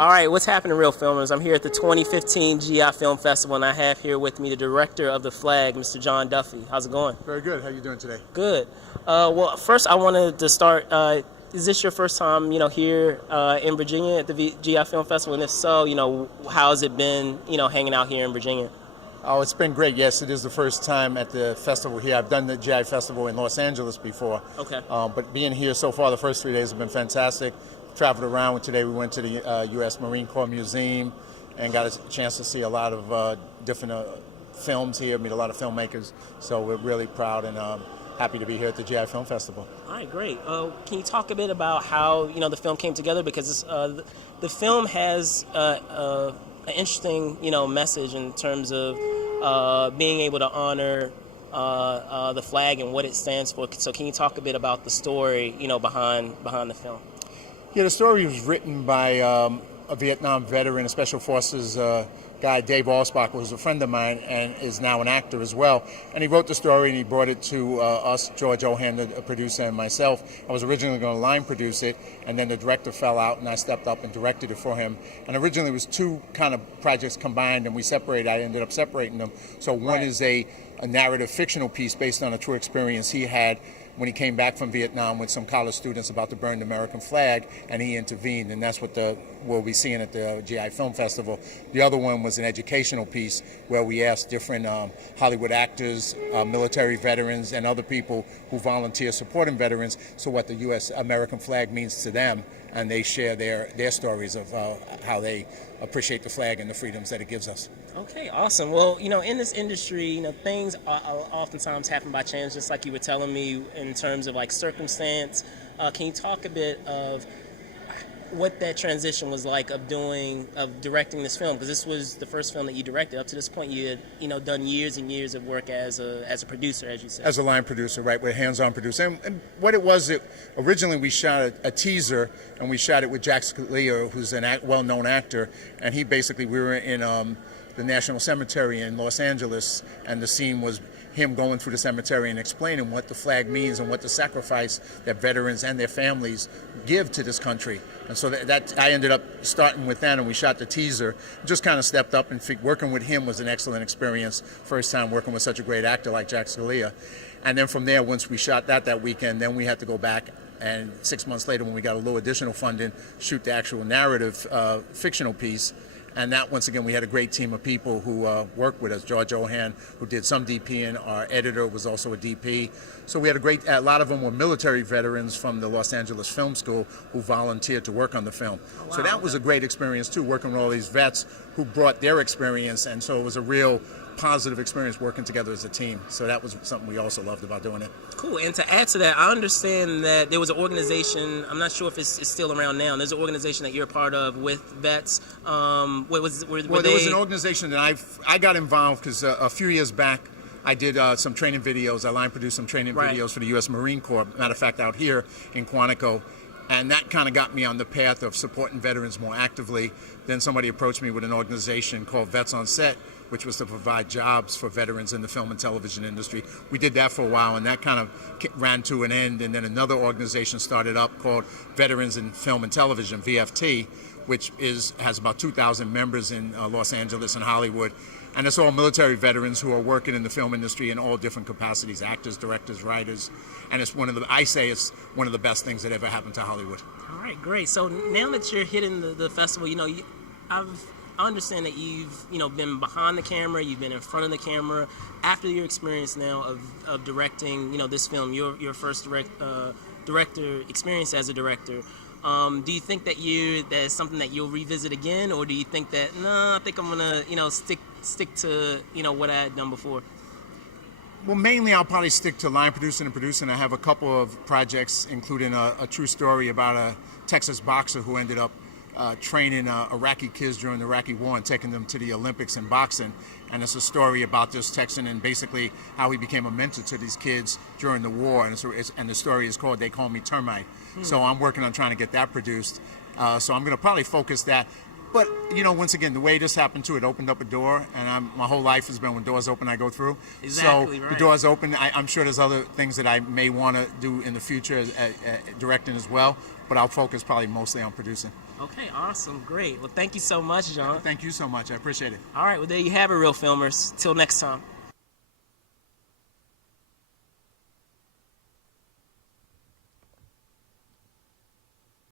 All right, what's happening, Real Filmers? I'm here at the 2015 GI Film Festival, and I have here with me the director of The Flag, Mr. John Duffy. How's it going? Very good. How are you doing today? Good. Well, first I wanted to start, is this your first time, here in Virginia at the GI Film Festival? And if so, how has it been, hanging out here in Virginia? Oh, it's been great. Yes, it is the first time at the festival here. I've done the GI Festival in Los Angeles before. Okay. But being here so far, the first 3 days have been fantastic. Traveled around. Today we went to the U.S. Marine Corps Museum and got a chance to see a lot of different films here, meet a lot of filmmakers. So we're really proud and happy to be here at the GI Film Festival. All right, great. Can you talk a bit about how the film came together? Because the film has an interesting message in terms of being able to honor the flag and what it stands for. So can you talk a bit about the story behind the film? Yeah, the story was written by a Vietnam veteran, a Special Forces guy, Dave Allsbach, who's a friend of mine and is now an actor as well. And he wrote the story and he brought it to us, George Ohan, the producer, and myself. I was originally going to line produce it, and then the director fell out and I stepped up and directed it for him. And originally it was two kind of projects combined and we separated. I ended up separating them. So one is a narrative fictional piece based on a true experience he had when he came back from Vietnam with some college students about to burn the American flag, and he intervened, and that's what we'll be seeing at the GI Film Festival. The other one was an educational piece where we asked different Hollywood actors, military veterans, and other people who volunteer supporting veterans, so what the U.S. American flag means to them, and they share their stories of how they appreciate the flag and the freedoms that it gives us. Okay, awesome. Well, in this industry, things oftentimes happen by chance, just like you were telling me in terms of like circumstance. Can you talk a bit of what that transition was like of directing this film? Because this was the first film that you directed. Up to this point, you had done years and years of work as a producer, as you said. As a line producer, right? We're hands-on producer. And what it was, originally we shot a teaser, and we shot it with Jack Scalia, who's a well-known actor, and we were in the National Cemetery in Los Angeles, and the scene was him going through the cemetery and explaining what the flag means and what the sacrifice that veterans and their families give to this country. And so that I ended up starting with that, and we shot the teaser. Just kind of stepped up, and working with him was an excellent experience. First time working with such a great actor like Jack Scalia. And then from there, once we shot that weekend, then we had to go back and 6 months later, when we got a little additional funding, shoot the actual narrative fictional piece. And that, once again, we had a great team of people who worked with us. George Ohan, who did some DPing, our editor was also a DP. So we had a lot of them were military veterans from the Los Angeles Film School who volunteered to work on the film. Oh, wow. So that was a great experience too, working with all these vets who brought their experience, and so it was a real positive experience working together as a team. So that was something we also loved about doing it. Cool. And to add to that, I understand that there was an organization, I'm not sure if it's still around now, there's an organization that you're a part of with vets. There was an organization that I got involved because a few years back I did some training videos. I line produced some training videos for the U.S. Marine Corps, matter of fact, out here in Quantico. And that kind of got me on the path of supporting veterans more actively. Then somebody approached me with an organization called Vets on Set, which was to provide jobs for veterans in the film and television industry. We did that for a while, and that kind of ran to an end. And then another organization started up called Veterans in Film and Television, VFT, which has about 2,000 members in Los Angeles and Hollywood. And it's all military veterans who are working in the film industry in all different capacities, actors, directors, writers. And it's I say it's one of the best things that ever happened to Hollywood. All right, great. So now that you're hitting the festival, I understand that you've been behind the camera, you've been in front of the camera. After your experience now of directing this film, your first director experience as a director, do you think that that's something that you'll revisit again, or do you think that I think I'm gonna stick to what I had done before? Well, mainly I'll probably stick to line producing and producing. I have a couple of projects, including a true story about a Texas boxer who ended up training Iraqi kids during the Iraqi War and taking them to the Olympics in boxing. And it's a story about this Texan and basically how he became a mentor to these kids during the war. And the story is called They Call Me Termite. So I'm working on trying to get that produced. So I'm going to probably focus that. But, once again, the way this happened too, it opened up a door, and my whole life has been when doors open, I go through. Exactly, so right. The door's open. I'm sure there's other things that I may want to do in the future, directing as well, but I'll focus probably mostly on producing. Okay, awesome, great. Well, thank you so much, John. Thank you so much. I appreciate it. All right, well, there you have it, Real Filmers. Till next time.